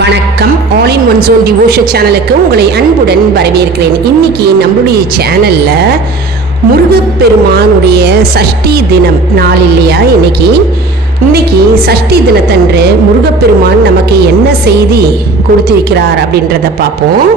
வணக்கம். All in one zone devotion சேனலுக்கு உங்களை அன்புடன் வரவேற்கிறேன். இன்னைக்கு நம்மளுடைய சேனல்ல முருகப்பெருமானுடைய சஷ்டி தினம் நாள் இல்லையா? இன்னைக்கு சஷ்டி தினத்தன்று முருகப்பெருமான் நமக்கு என்ன செய்தி கொடுத்திருக்கிறார் அப்படின்றத பார்ப்போம்.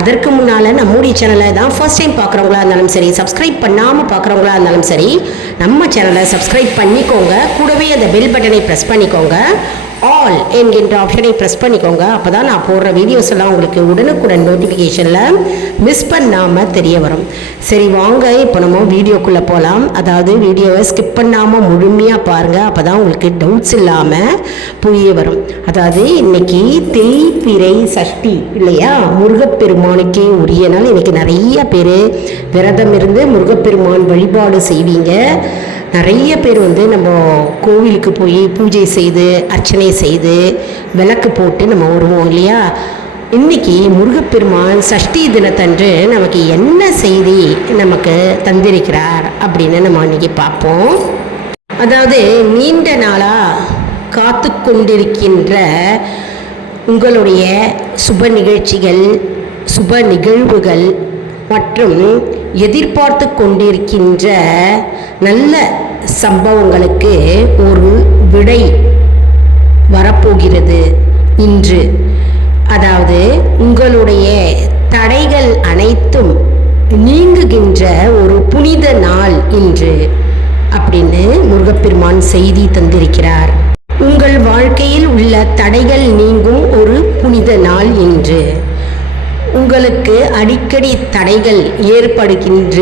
அதற்கு முன்னால் நம்முடைய சேனலை தான் ஃபர்ஸ்ட் டைம் பார்க்குறவங்களா இருந்தாலும் சரி, சப்ஸ்கிரைப் பண்ணாமல் பார்க்குறவங்களா இருந்தாலும் சரி, நம்ம சேனலை சப்ஸ்கிரைப் பண்ணிக்கோங்க. கூடவே அந்த பெல் பட்டனை ப்ரெஸ் பண்ணிக்கோங்க. ஆல் என்கின்ற ஆப்ஷனை ப்ரெஸ் பண்ணிக்கோங்க. அப்போ தான் நான் போடுற வீடியோஸ் எல்லாம் உங்களுக்கு உடனுக்குடன் நோட்டிஃபிகேஷனில் மிஸ் பண்ணாமல் தெரிய வரும். சரி வாங்க, இப்போ நம்ம வீடியோக்குள்ளே போகலாம். அதாவது வீடியோவை ஸ்கிப் பண்ணாமல் முழுமையாக பாருங்கள். அப்போ தான் உங்களுக்கு டவுட்ஸ் இல்லாமல் புரிய வரும். அதாவது இன்னைக்கு தேய்பிறை சஷ்டி இல்லையா? முருகப்பெருமானுக்கே உரிய நாள். இன்னைக்கு நிறைய பேர் விரதம் இருந்து முருகப்பெருமான் வழிபாடு செய்வீங்க. நிறைய பேர் நம்ம கோவிலுக்கு போய் பூஜை செய்து அர்ச்சனை செய்து விளக்கு போட்டு நம்ம வருவோம் இல்லையா? இன்னைக்கு முருகப்பெருமான் சஷ்டி தினத்தன்று நமக்கு என்ன செய்தி நமக்கு தந்திருக்கிறார் அப்படின்னு நம்ம இன்னைக்கு பார்ப்போம். அதாவது நீண்ட நாளாக காத்து கொண்டிருக்கின்ற உங்களுடைய சுப நிகழ்ச்சிகள், சுப நிகழ்வுகள் மற்றும் எதிர்பார்த்து கொண்டிருக்கின்ற நல்ல சம்பவங்களுக்கு ஒரு விடை வரப்போகிறது இன்று. அதாவது உங்களுடைய தடைகள் அனைத்தும் நீங்குகின்ற ஒரு புனித நாள் இன்று அப்படின்னு முருகப்பெருமான் செய்தி தந்திருக்கிறார். உங்கள் வாழ்க்கையில் உள்ள தடைகள் நீங்கும் ஒரு புனித நாள் இன்று. உங்களுக்கு அடிக்கடி தடைகள் ஏற்படுகின்ற,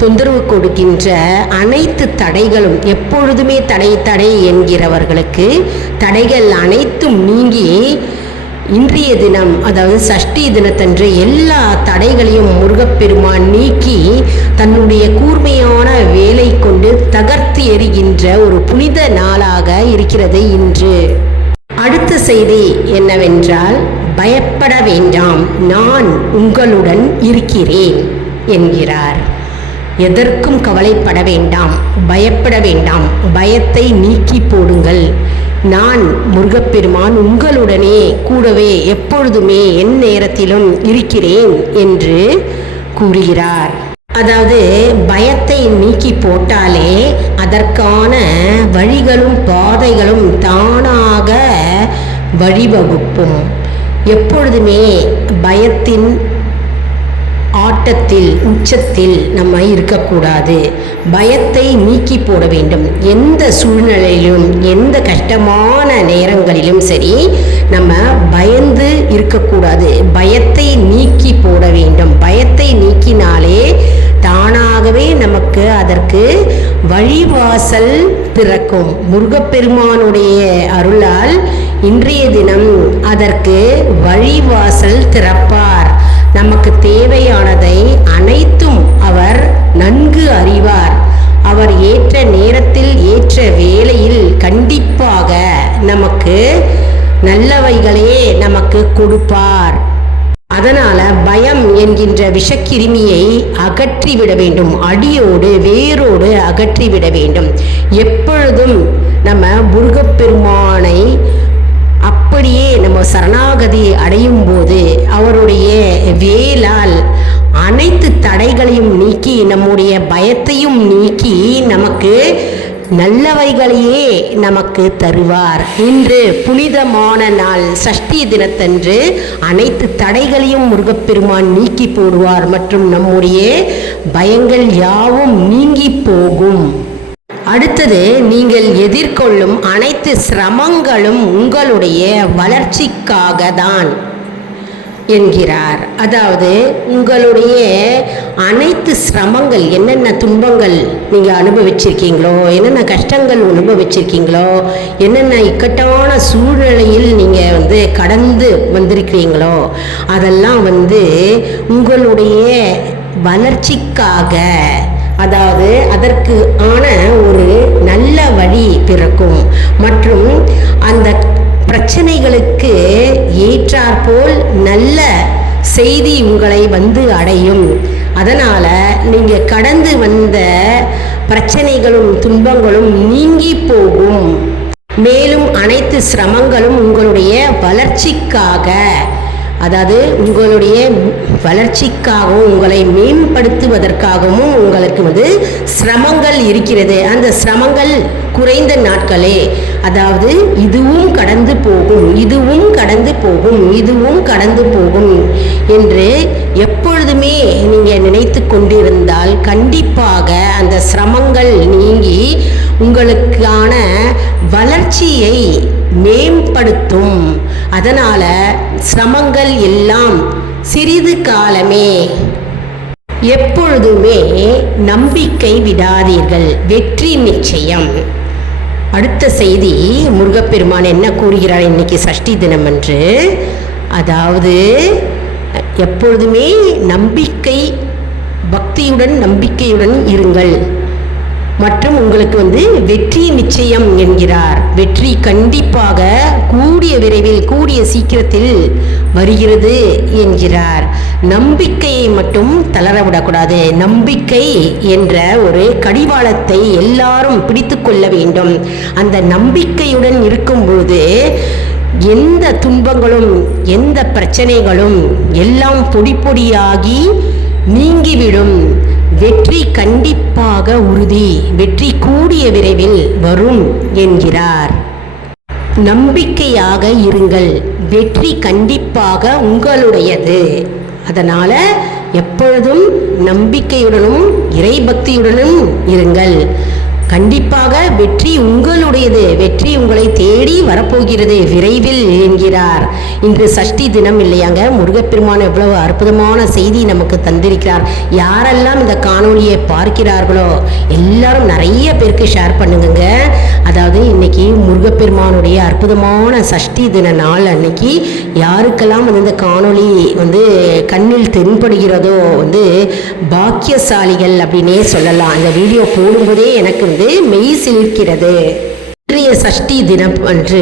தொந்தரவு கொடுக்கின்ற அனைத்து தடைகளும், எப்பொழுதுமே தடை என்கிறவர்களுக்கு தடைகள் அனைத்தும் நீங்கி இன்றைய தினம், அதாவது சஷ்டி தினத்தன்று எல்லா தடைகளையும் முருகப்பெருமான் நீக்கி தன்னுடைய கூர்மையான வேலை கொண்டு தகர்த்து எறிகின்ற ஒரு புனித நாளாக இருக்கிறது இன்று. அடுத்த செய்தி என்னவென்றால், பயப்பட வேண்டாம், நான் உங்களுடன் இருக்கிறேன் என்கிறார். எதற்கும் கவலைப்பட வேண்டாம், பயப்பட வேண்டாம், பயத்தை நீக்கி போடுங்கள். நான் முருகப்பெருமான் உங்களுடனே கூடவே எப்பொழுதுமே என் நேரத்திலும் இருக்கிறேன் என்று கூறுகிறார். அதாவது பயத்தை நீக்கி போட்டாலே அதற்கான வழிகளும் பாதைகளும் தானாக வழிவகுக்கும். எப்பொழுதுமே பயத்தின் ஆட்டத்தில் உச்சத்தில் நம்ம இருக்கக்கூடாது. பயத்தை நீக்கி போட வேண்டும். எந்த சூழ்நிலையிலும், எந்த கஷ்டமான நேரங்களிலும் சரி, நம்ம பயந்து இருக்கக்கூடாது. பயத்தை நீக்கி போட வேண்டும். பயத்தை நீக்கினாலே தானாகவே நமக்கு அதற்கு வழிவாசல் திறக்கும். முருகப்பெருமானுடைய அருளால் இன்றைய தினம் அதற்கு வழிவாசல் திறப்பார். நமக்கு தேவையானதை அனைத்தும் அவர் நன்கு அறிவார். அவர் ஏற்ற நேரத்தில் ஏற்ற வேளையில் கண்டிப்பாக நமக்கு நல்லவைகளே நமக்கு கொடுப்பார். அதனால பயம் என்கின்ற விஷக்கிருமியை அகற்றிவிட வேண்டும். அடியோடு வேரோடு அகற்றிவிட வேண்டும். எப்பொழுதும் நம்ம முருகப்பெருமானை அப்படியே நம்ம சரணாகதி அடையும் போது அவருடைய வேலால் அனைத்து தடைகளையும் நீக்கி நம்முடைய பயத்தையும் நீக்கி நமக்கு நல்லவைகளையே நமக்கு தருவார். இன்று புனிதமான நாள் சஷ்டி தினத்தன்று அனைத்து தடைகளையும் முருகப்பெருமான் நீக்கி போடுவார் மற்றும் நம்முடைய பயங்கள் யாவும் நீங்கி போகும். அடுத்தது, நீங்கள் எதிர்கொள்ளும் அனைத்து சிரமங்களும் உங்களுடைய வளர்ச்சிக்காக தான் என்கிறார். அதாவது உங்களுடைய அனைத்து சிரமங்கள், என்னென்ன துன்பங்கள் நீங்கள் அனுபவிச்சிருக்கீங்களோ, என்னென்ன கஷ்டங்கள் அனுபவிச்சிருக்கீங்களோ, என்னென்ன இக்கட்டான சூழ்நிலையில் நீங்கள் கடந்து வந்திருக்கிறீங்களோ, அதெல்லாம் உங்களுடைய வளர்ச்சிக்காக, அதாவது அதற்கு ஆன ஒரு நல்ல வழி பிறக்கும். மற்றும் அந்த பிரச்சனைகளுக்கு ஏற்றாற்போல் நல்ல செய்தி உங்களை அடையும். அதனால் நீங்கள் கடந்து வந்த பிரச்சனைகளும் துன்பங்களும் நீங்கி போகும். மேலும் அனைத்து சிரமங்களும் உங்களுடைய வளர்ச்சிக்காக, அதாவது உங்களுடைய வளர்ச்சிக்காகவும் உங்களை மேம்படுத்துவதற்காகவும் உங்களுக்கு சிரமங்கள் இருக்கிறது. அந்த சிரமங்கள் குறைந்த நாட்களே, அதாவது இதுவும் கடந்து போகும், இதுவும் கடந்து போகும், இதுவும் கடந்து போகும் என்று எப்பொழுதுமே நீங்கள் நினைத்து கொண்டிருந்தால் கண்டிப்பாக அந்த சிரமங்கள் நீங்கி உங்களுக்கான வளர்ச்சியை மேம்படுத்தும். அதனால சிரமங்கள் எல்லாம் சிறிது காலமே. எப்பொழுதுமே நம்பிக்கை விடாதீர்கள், வெற்றி நிச்சயம். அடுத்த செய்தி, முருகப்பெருமான் என்ன கூறுகிறார் இன்னைக்கு சஷ்டி தினம் அன்று? அதாவது எப்பொழுதுமே பக்தியுடன் நம்பிக்கையுடன் இருங்கள் மற்றும் உங்களுக்கு வெற்றி நிச்சயம் என்கிறார். வெற்றி கண்டிப்பாக கூடிய விரைவில், கூடிய சீக்கிரத்தில் வருகிறது என்கிறார். நம்பிக்கையை மட்டும் தளரவிடக்கூடாது. நம்பிக்கை என்ற ஒரு கடிவாளத்தை எல்லாரும் பிடித்து கொள்ள வேண்டும். அந்த நம்பிக்கையுடன் இருக்கும்போது எந்த துன்பங்களும் எந்த பிரச்சனைகளும் எல்லாம் பொடி பொடியாகி நீங்கிவிடும். வெற்றி கண்டிப்பாக உறுதி, வெற்றி கூடிய விரைவில் வரும் என்கிறார். நம்பிக்கையாக இருங்கள், வெற்றி கண்டிப்பாக உங்களுடையது. அதனால எப்பொழுதும் நம்பிக்கையுடனும் இறைபக்தியுடனும் இருங்கள். கண்டிப்பாக வெற்றி உங்களுடையது, வெற்றி உங்களை தேடி வரப்போகிறது விரைவில் என்கிறார். இன்று சஷ்டி தினம் இல்லையாங்க, முருகப்பெருமான் எவ்வளவு அற்புதமான செய்தி நமக்கு தந்திருக்கிறார். யாரெல்லாம் இந்த காணொலியை பார்க்கிறார்களோ எல்லாரும் நிறைய பேருக்கு ஷேர் பண்ணுங்க. அதாவது இன்னைக்கு முருகப்பெருமானுடைய அற்புதமான சஷ்டி தின நாள் அன்னைக்கு யாருக்கெல்லாம் இந்த காணொலி கண்ணில் தென்படுகிறதோ பாக்கியசாலிகள் அப்படின்னே சொல்லலாம். அந்த வீடியோ போடும்போதே எனக்கு மெய் சிலிர்க்கிறது. இன்றைய சஷ்டி தினம் அன்று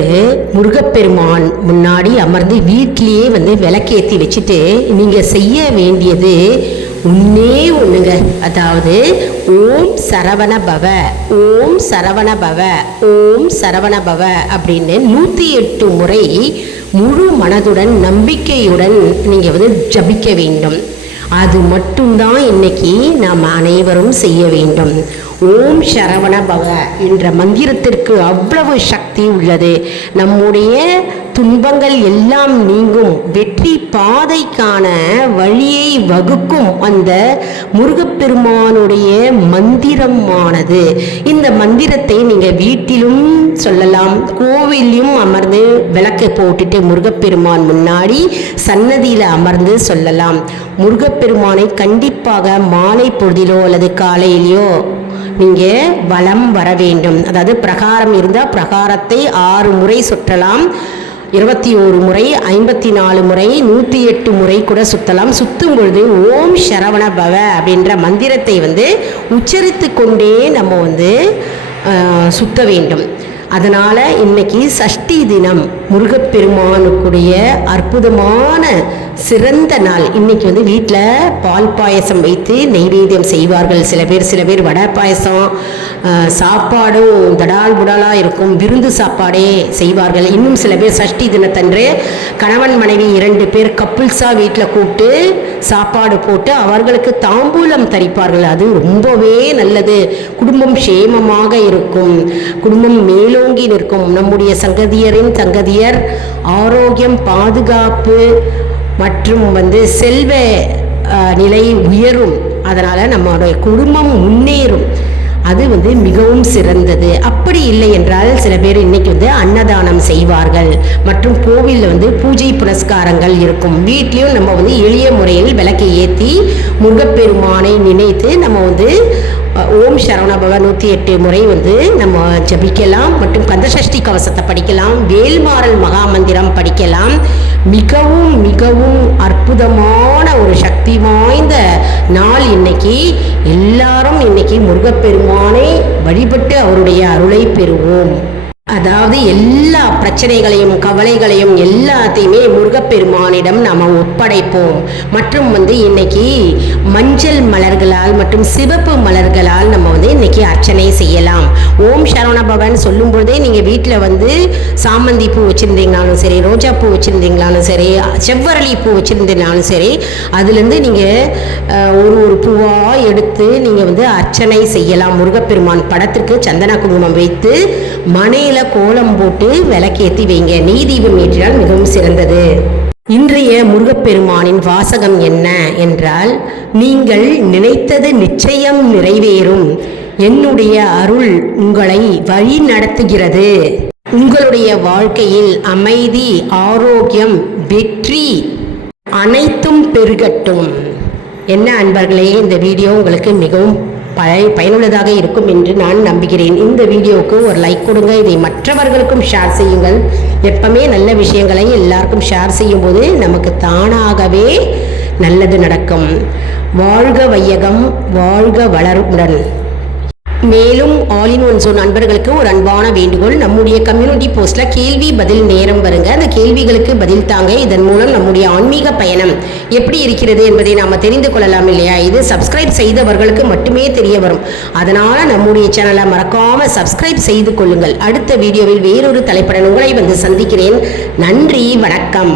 முருகப்பெருமான் முன்னாடி அமர்ந்து வீட்டிலேயே விளக்கேற்றி வச்சுட்டு நீங்க செய்ய வேண்டியது ஒண்ணுங்க. அதாவது ஓம் சரவண பவ, ஓம் சரவண பவ, ஓம் சரவண பவ அப்படின்னு 108 முறை முழு மனதுடன் நம்பிக்கையுடன் நீங்க ஜபிக்க வேண்டும். அது மட்டும்தான் இன்னைக்கு நாம் அனைவரும் செய்ய வேண்டும். ஓம் சரவண பவ என்ற மந்திரத்திற்கு அவ்வளவு சக்தி உள்ளது. நம்முடைய துன்பங்கள் எல்லாம் நீங்கும், வெற்றி பாதைக்கான வழியை வகுக்கும் அந்த முருகப்பெருமானுடைய மந்திரமானது. இந்த மந்திரத்தை நீங்க வீட்டிலும் சொல்லலாம், கோவிலையும் அமர்ந்து விளக்கு போட்டுட்டு முருகப்பெருமான் முன்னாடி சன்னதியில அமர்ந்து சொல்லலாம். முருகப்பெருமானை கண்டிப்பாக மாலை பொழுதிலோ அல்லது காலையிலோ நீங்க வலம் வர வேண்டும். அதாவது பிரகாரம் இருந்தால் பிரகாரத்தை 6 முறை சுற்றலாம், 21 முறை, 54 முறை, 108 முறை கூட சுற்றலாம். சுற்றும் பொழுது ஓம் சரவண பவ அப்படின்ற மந்திரத்தை உச்சரித்து கொண்டே நம்ம சுத்த வேண்டும். அதனால் இன்னைக்கு சஷ்டி தினம் முருகப்பெருமானுக்குடைய அற்புதமான சிறந்த நாள். இன்னைக்கு வீட்டில் பால் பாயசம் வைத்து நெய்வேத்தியம் செய்வார்கள். சில பேர் வடை பாயசம், சாப்பாடும் தடால் புடாலாக இருக்கும், விருந்து சாப்பாடே செய்வார்கள். இன்னும் சில பேர் சஷ்டி தினத்தன்று கணவன் மனைவி 2 பேர் கப்புள்ஸாக வீட்டில் கூப்பிட்டு சாப்பாடு போட்டு அவர்களுக்கு தாம்பூலம் தரிப்பார்கள். அது ரொம்பவே நல்லது. குடும்பம் சேமமாக இருக்கும், குடும்பம் மேலோங்கி நிற்கும். நம்முடைய சங்கதியரின் சங்கதியர் ஆரோக்கியம், பாதுகாப்பு மற்றும் செல்வ நிலை உயரும். அதனால் நம்மளுடைய குடும்பம் முன்னேறும். அது மிகவும் சிறந்தது. அப்படி இல்லை என்றால் சில பேர் இன்னைக்கு அன்னதானம் செய்வார்கள் மற்றும் கோவிலில் பூஜை புனஸ்காரங்கள் இருக்கும். வீட்லேயும் நம்ம எளிய முறையில் விளக்கை ஏற்றி முருகப்பெருமானை நினைத்து நம்ம ஓம் சரவணபவ 108 முறை நம்ம ஜபிக்கலாம் மற்றும் கந்தசஷ்டி கவசத்தை படிக்கலாம், வேல்மாறல் மகாமந்திரம் படிக்கலாம். மிகவும் மிகவும் அற்புதமான ஒரு சக்தி வாய்ந்த நாள் இன்னைக்கு. எல்லாரும் இன்னைக்கு முருகப்பெருமானை வழிபட்டு அவருடைய அருளை பெறுவோம். அதாவது எல்லா பிரச்சனைகளையும் கவலைகளையும் எல்லாத்தையுமே முருகப்பெருமான் முருகப்பெருமானிடம் நாம் ஒப்படைப்போம். மற்றும் இன்னைக்கு மஞ்சள் மலர்களால் மற்றும் சிவப்பு மலர்களால் நம்ம இன்னைக்கு அர்ச்சனை செய்யலாம். ஓம் சரவண பவன் சொல்லும் பொழுதே நீங்கள் வீட்டில் சாமந்தி பூ வச்சுருந்தீங்கனாலும் சரி, ரோஜா பூ வச்சுருந்தீங்களாலும் சரி, செவ்வரளி பூ வச்சுருந்தீங்கனாலும் சரி, அதுலேருந்து நீங்கள் ஒரு பூவாக எடுத்து நீங்கள் அர்ச்சனை செய்யலாம். முருகப்பெருமான் படத்திற்கு சந்தன குங்குமம் வைத்து மனையில் கோலம் போட்டு விளக்கேற்றி வைங்க. நெய் தீபம் ஏற்றினால் மிகவும் சிறந்தது. இன்றைய முருகப்பெருமானின் வாசகம் என்ன என்றால், நீங்கள் நினைத்தது நிச்சயம் நிறைவேறும். என்னுடைய அருள் உங்களை வழி நடத்துகிறது. உங்களுடைய வாழ்க்கையில் அமைதி, ஆரோக்கியம், வெற்றி அனைத்தும் பெருகட்டும். என்ன அன்பர்களே, இந்த வீடியோ உங்களுக்கு மிகவும் பயனுள்ளதாக இருக்கும் என்று நான் நம்புகிறேன். இந்த வீடியோவுக்கு ஒரு லைக் கொடுங்க. இதை மற்றவர்களுக்கும் ஷேர் செய்யுங்கள். எப்பவுமே நல்ல விஷயங்களை எல்லாருக்கும் ஷேர் செய்யும் போது நமக்கு தானாகவே நல்லது நடக்கும். வாழ்க வையகம், வாழ்க வளருடன். மேலும் ஆல் இன் ஒன் ஜோன் நண்பர்களுக்கு ஒரு அன்பான வேண்டுகோள், நம்முடைய கம்யூனிட்டி போஸ்ட்ல கேள்வி பதில் நேரம் வருங்க. அந்த கேள்விகளுக்கு பதில் தாங்க. இதன் மூலம் நம்முடைய ஆன்மீக பயணம் எப்படி இருக்கிறது என்பதை நாம தெரிந்து கொள்ளலாம் இல்லையா? இது சப்ஸ்கிரைப் செய்தவர்களுக்கு மட்டுமே தெரிய வரும். அதனால நம்முடைய சேனலை மறக்காம சப்ஸ்கிரைப் செய்து கொள்ளுங்கள். அடுத்த வீடியோவில் வேறொரு தலைப்புடன் உங்களை சந்திக்கிறேன். நன்றி, வணக்கம்.